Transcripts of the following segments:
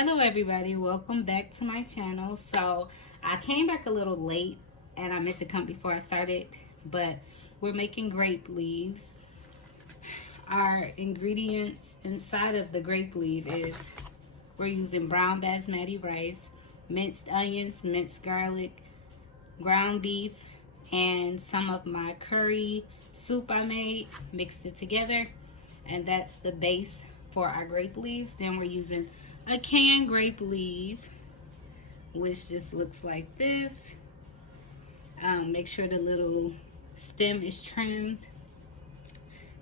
Hello everybody, welcome back to my channel. So I came back a little late and I meant to come before I started, but we're making grape leaves. Our ingredients inside of the grape leaf is we're using brown basmati rice, minced onions, minced garlic, ground beef, and some of my curry soup I made, mixed it together, and that's the base for our grape leaves. Then we're using a canned grape leaf, which just looks like this. Make sure the little stem is trimmed.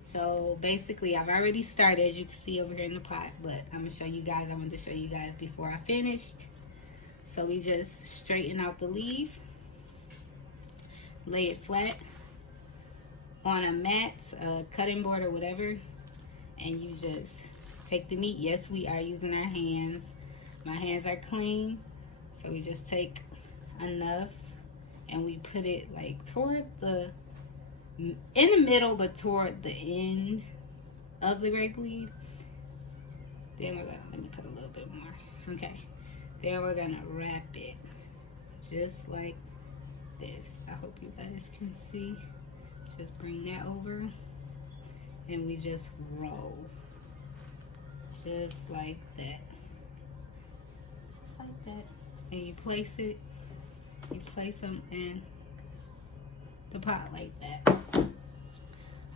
So basically I've already started, as you can see over here in the pot, but I'm gonna show you guys. I wanted to show you guys before I finished. So we just straighten out the leaf, lay it flat on a mat, a cutting board or whatever, and you just take the meat. Yes, we are using our hands. My hands are clean, so we just take enough and we put it like toward the, in the middle, but toward the end of the grape leaf. Then we're gonna, let me put a little bit more. Okay. Then we're gonna wrap it just like this. I hope you guys can see. Just bring that over and we just roll. Just like that. Just like that. And you place them in the pot like that.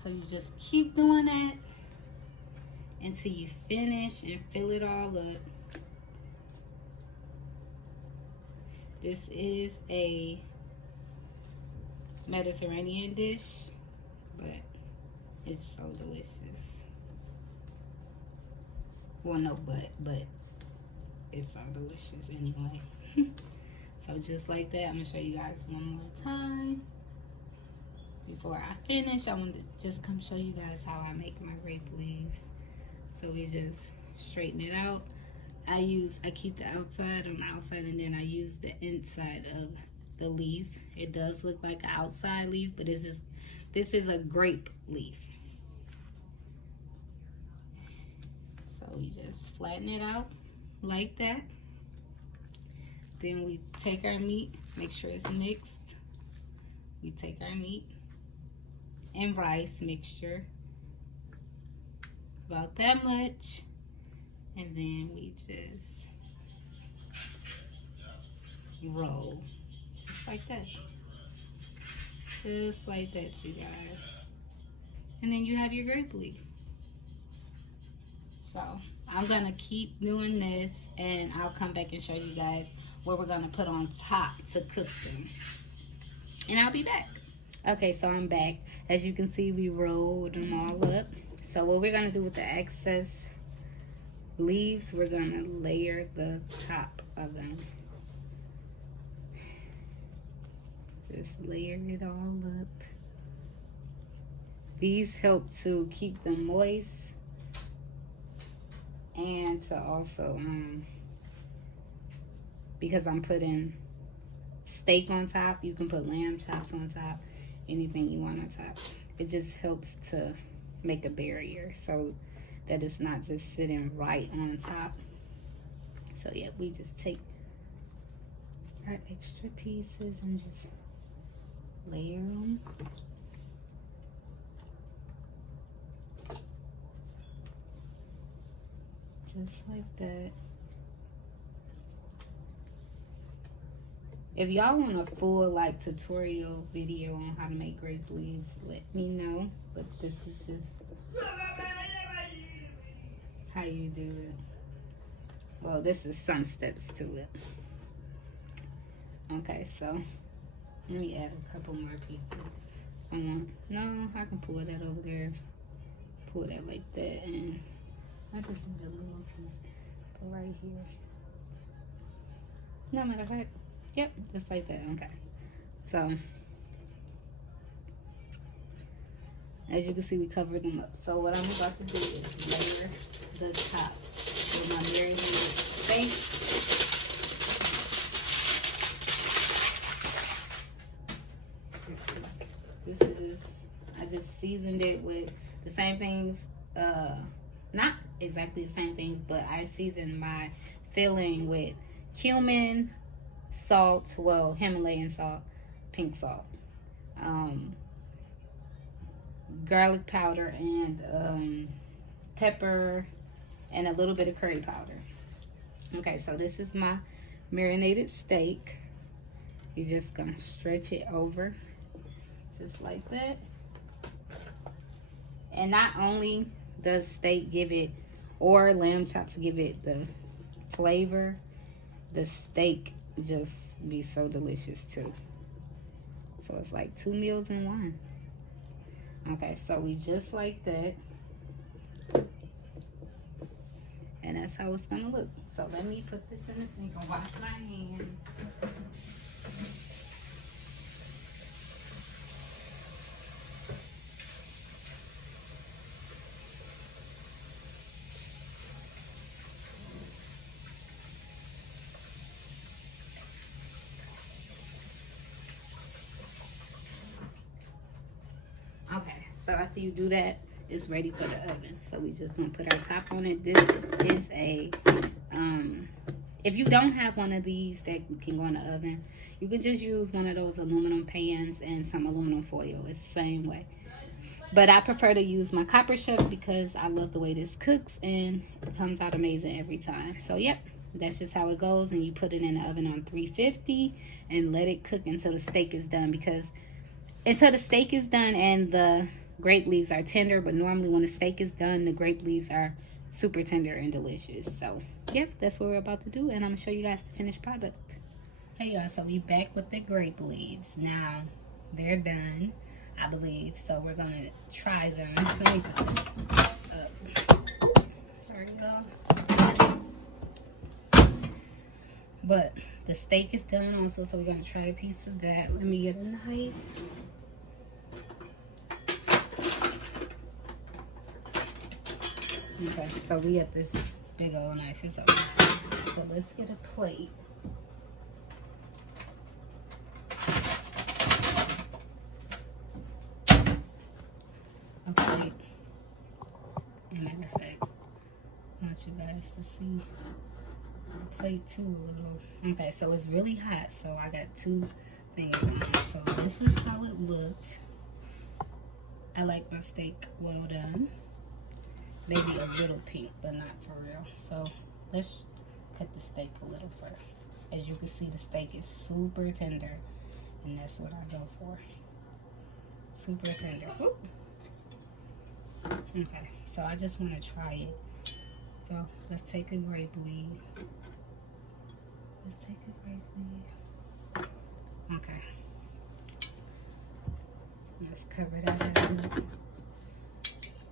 So you just keep doing that until you finish and fill it all up. This is a Mediterranean dish, but it's so delicious. Well, no, but it's so delicious anyway. So just like that, I'm gonna show you guys one more time. Before I finish, I want to just come show you guys how I make my grape leaves. So we just straighten it out. I keep the outside on the outside, and then I use the inside of the leaf. It does look like an outside leaf, but this is a grape leaf. So we just flatten it out like that. Then we take our meat, make sure it's mixed. We take our meat and rice mixture, about that much, and then we just roll, just like that. Just like that, you guys. And then you have your grape leaf. So I'm gonna keep doing this and I'll come back and show you guys what we're gonna put on top to cook them. And I'll be back. Okay, so I'm back. As you can see, we rolled them all up. So what we're gonna do with the excess leaves, we're gonna layer the top of them. Just layer it all up. These help to keep them moist and to also, because I'm putting steak on top, you can put lamb chops on top, anything you want on top. It just helps to make a barrier so that it's not just sitting right on top. So yeah, we just take our extra pieces and just layer them. Just like that. If y'all want a full like tutorial video on how to make grape leaves, let me know. But this is just how you do it. Well, this is some steps to it. Okay, so let me add a couple more pieces. No, I can pull that over there. Pull that like that, and I just need a little piece. Go right here. No, matter of fact. Yep, just like that. Okay. So, as you can see, we covered them up. So what I'm about to do is layer the top with my marinated steak. This is just, I just seasoned it with the same things, not exactly the same things, but I seasoned my filling with cumin, salt, well, Himalayan salt, pink salt, garlic powder, and pepper, and a little bit of curry powder. Okay, so this is my marinated steak. You're just gonna stretch it over just like that. And not only does steak give it, or lamb chops give it the flavor, the steak just be so delicious too. So it's like 2 meals in one. Okay, so we just like that. And that's how it's gonna look. So let me put this in the sink and wash my hands. Okay, so after you do that, it's ready for the oven. So we just gonna put our top on it. This is a, if you don't have one of these that can go in the oven, you can just use one of those aluminum pans and some aluminum foil. It's the same way. But I prefer to use my copper chef because I love the way this cooks and it comes out amazing every time. So yep, that's just how it goes. And you put it in the oven on 350 and let it cook until the steak is done, because until the steak is done and the grape leaves are tender, but normally when the steak is done, the grape leaves are super tender and delicious. So yep, that's what we're about to do, and I'm gonna show you guys the finished product. Hey y'all, so we back with the grape leaves. Now they're done, I believe, so we're gonna try them. Let me put this up. Sorry though. But the steak is done also, so we're gonna try a piece of that. Let me get a knife. Okay, so we got this big old knife. It's okay. So let's get a plate. A plate. And matter of fact, I want you guys to see the plate too a little. Okay, so it's really hot, so I got 2 things on it. So this is how it looks. I like my steak well done. Maybe a little pink, but not for real. So let's cut the steak a little first. As you can see, the steak is super tender, and that's what I go for. Super tender. Whoop. Okay, so I just want to try it. So let's take a grape leaf. Let's take a grape leaf. Okay. Let's cover that up.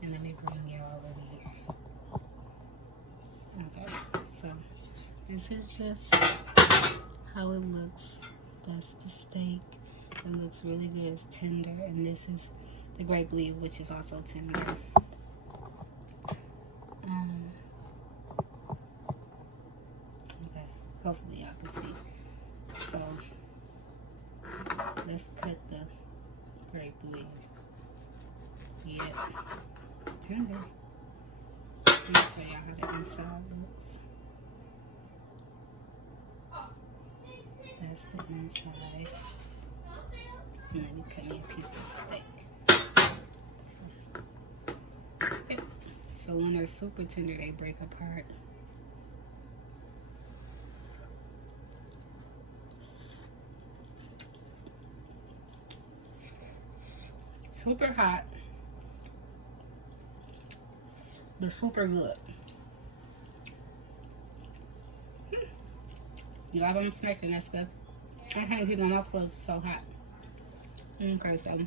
And let me bring you over here. Okay, so this is just how it looks. That's the steak. It looks really good. It's tender. And this is the grape leaf, which is also tender. Okay, hopefully y'all can see. So let's cut the grape leaf. Yeah. Tender. Let me show y'all how the inside looks. That's the inside. And let me cut me a piece of steak. So when they're super tender, they break apart. Super hot. But super good. You got them snacking that stuff. I can't keep my mouth closed, it's so hot. Okay, so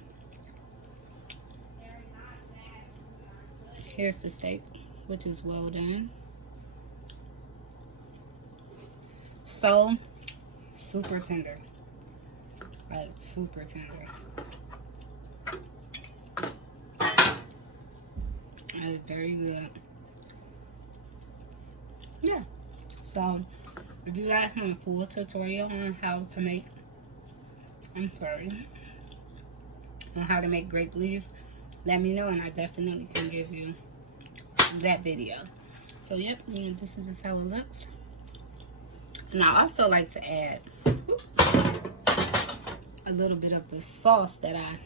here's the steak, which is well done. So super tender. Like super tender. That is very good. Yeah. So if you guys want a full tutorial on how to make, on how to make grape leaves, let me know and I definitely can give you that video. So yep, this is just how it looks. And I also like to add a little bit of the sauce that I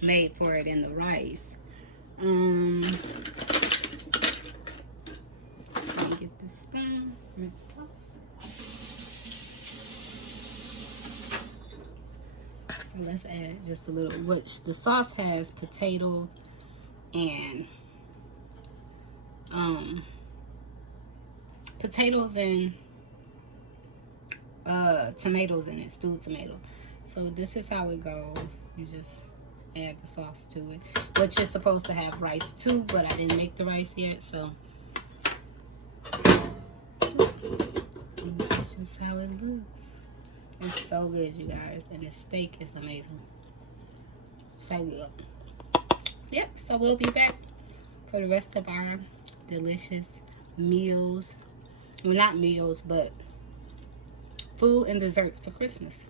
made for it in the rice. Let me get this spoon. So let's add just a little, which the sauce has potatoes and tomatoes in it, stewed tomato. So this is how it goes. You just add the sauce to it, but you're supposed to have rice too, but I didn't make the rice yet, so this is just how it looks. It's so good, you guys, and the steak is amazing. So good. Yep, so we'll be back for the rest of our delicious meals. Well, not meals, but food and desserts for Christmas.